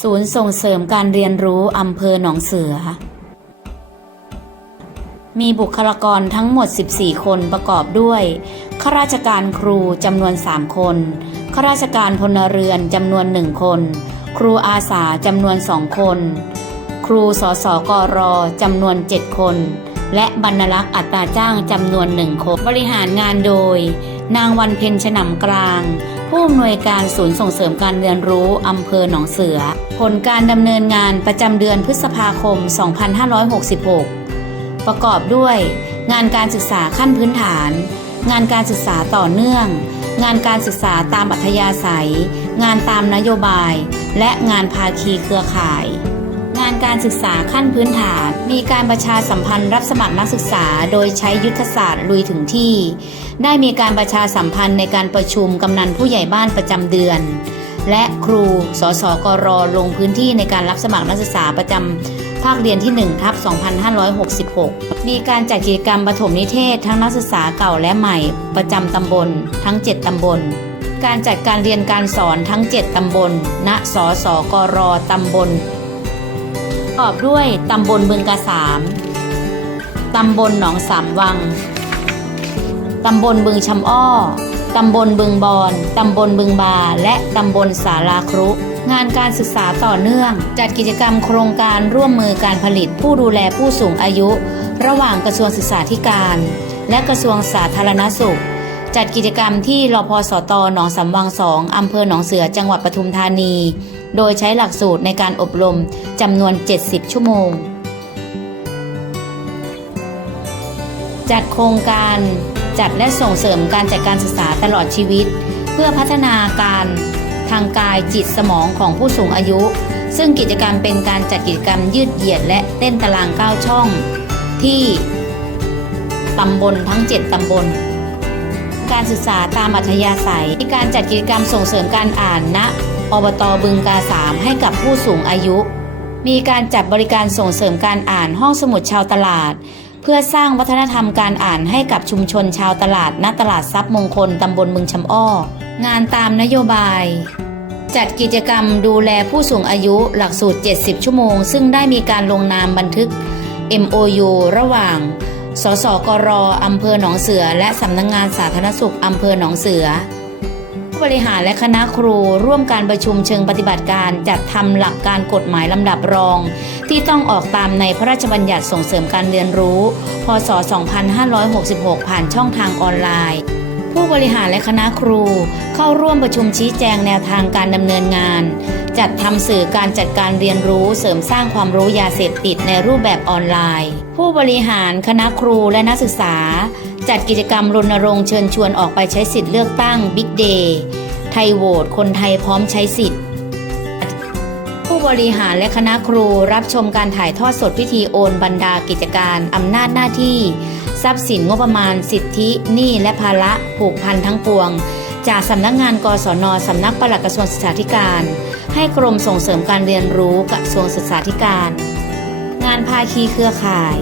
ศูนย์ส่งเสริมการเรียนรู้อำเภอหนองเสือ มีบุคลากรทั้งหมด 14 คนประกอบด้วยข้าราชการครูจำนวน 3 คนข้าราชการพลเรือนจำนวน 1 คน ครูอาสาจำนวน 2 คน ครูสสกรจำนวน 7 คน และบรรลักษ์อัตราจ้างจำนวนหนึ่งคน บริหารงานโดย นางวันเพ็ญฉนำกลาง ผู้อำนวยการศูนย์ส่งเสริมการเรียนรู้อำเภอหนองเสือ ผลการดำเนินงานประจำเดือนพฤษภาคม 2566 ประกอบด้วย งานการศึกษาขั้นพื้นฐาน งานการศึกษาต่อเนื่อง งานการศึกษาตามอัธยาศัย งานตามนโยบาย และงานภาคีเครือข่ายานการศึกษาขั้นพื้นฐาน มีการประชาสัมพันธ์รับสมัครนักศึกษา โดยใช้ยุทธศาสตร์ลุยถึงที่ ได้มีการประชาสัมพันธ์ในการประชุมกำนันผู้ใหญ่บ้านประจำเดือน และครูสสกรลงพื้นที่ในการรับสมัครนักศึกษาประจำภาคเรียนที่1ทับ2566 มีการจัดกิจกรรมปฐมนิเทศทั้งนักศึกษาเก่าและใหม่ ประจำตำบล ทั้ง 7 ตำบลการจัดการเรียนการสอนทั้ง 7 ตำบล ณ สสกร ตำบล ประกอบด้วยตำบลบึงกระสามตำบลหนองสามวัง ตำบลบึงชำอ้อ ตำบลบึงบอน ตำบลบึงบา และตำบลสาราครุ งานการศึกษาต่อเนื่อง จัดกิจกรรมโครงการร่วมมือการผลิตผู้ดูแลผู้สูงอายุ ระหว่างกระทรวงศึกษาธิการ และกระทรวงสาธารณสุข จัดกิจกรรมที่รพสตหนองสำวังสองอำเภอหนองเสือจังหวัดปทุมธานี โดยใช้หลักสูตรในการอบรมจำนวน 70 ชั่วโมง จัดโครงการจัดและส่งเสริมการจัดการศึกษาตลอดชีวิต เพื่อพัฒนาการทางกายจิตสมองของผู้สูงอายุ ซึ่งกิจกรรมเป็นการจัดกิจกรรมยืดเหยียดและเต้นตาราง 9 ช่อง ที่ตำบลทั้ง 7 ตำบล การศึกษาตามอัธยาศัยมีการจัดกิจกรรมส่งเสริมการอ่านณอบตบึงกาสามให้กับผู้สูงอายุ มีการจัดบริการส่งเสริมการอ่านห้องสมุดชาวตลาด เพื่อสร้างวัฒนธรรมการอ่านให้กับชุมชนชาวตลาดณตลาดทรัพย์มงคลตำบลบึงชำอ้อ งานตามนโยบายจัดกิจกรรมดูแลผู้สูงอายุหลักสูตร 70 ชั่วโมง ซึ่งได้มีการลงนามบันทึก MOU ระหว่าง สสกรอำเภอหนองเสือ และสำนักงงานสาธารณสุขอำเภอหนองเสือ ผู้บริหารและคณะครูร่วมการประชุมเชิงปฏิบัติการจัดทำหลักการกฎหมายลำดับรอง ที่ต้องออกตามในพระราชบัญญัติส่งเสริมการเรียนรู้ พศ 2566 ผ่านช่องทางออนไลน์ ผู้บริหารและคณะครู เข้าร่วมประชุมชี้แจงแนวทางการดำเนินงาน จัดทำสื่อการจัดการเรียนรู้เสริมสร้างความรู้ยาเสพติดในรูปแบบออนไลน์ ผู้บริหารคณะครูและนักศึกษา จัดกิจกรรมรณรงค์เชิญชวนออกไปใช้สิทธิ์เลือกตั้งบิ๊กเดย์ไทยโหวตคนไทยพร้อมใช้สิทธิ์ บริหารและคณะครูรับชมการถ่ายทอดสดพิธีโอนบรรดากิจการอำนาจหน้าที่ ทรัพย์สินงบประมาณ สิทธิหนี้และภาระผูกพันทั้งปวง จากสำนักงานกศนสำนักปลัดกระทรวงศึกษาธิการ ให้กรมส่งเสริมการเรียนรู้กระทรวงศึกษาธิการ งานภาคีเครือข่าย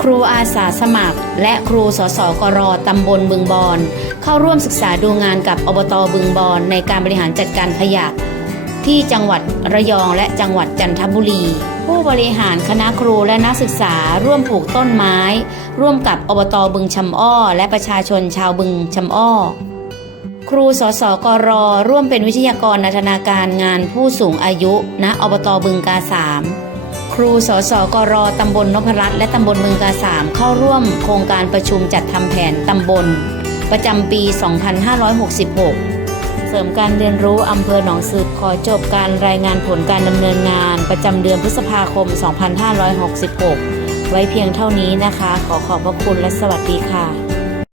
ครูอาสาสมัคร และครูสสกรตำบลบึงบอน เข้าร่วมศึกษาดูงานกับอบตบึงบอนในการบริหารจัดการขยะ ที่จังหวัดระยองและจังหวัดจันทบุรี ผู้บริหารคณะครูและนักศึกษาร่วมปลูกต้นไม้ ร่วมกับอบตบึงชำอ้อ และประชาชนชาวบึงชำอ้อ ครูสสกรร่วมเป็นวิทยากรนันทนาการงานผู้สูงอายุณอบตบึงกาสามครูสสกรตำบลนพรัตน์และตำบลเมืองกาสามเข้าร่วมโครงการประชุมจัดทำแผนตำบล ประจำปี 2566 เสริมการเรียนรู้อำเภอหนองสืบขอจบการรายงานผลการดำเนินงาน ประจำเดือนพฤษภาคม 2566 ไว้เพียงเท่านี้นะคะ ขอขอบพระคุณและสวัสดีค่ะ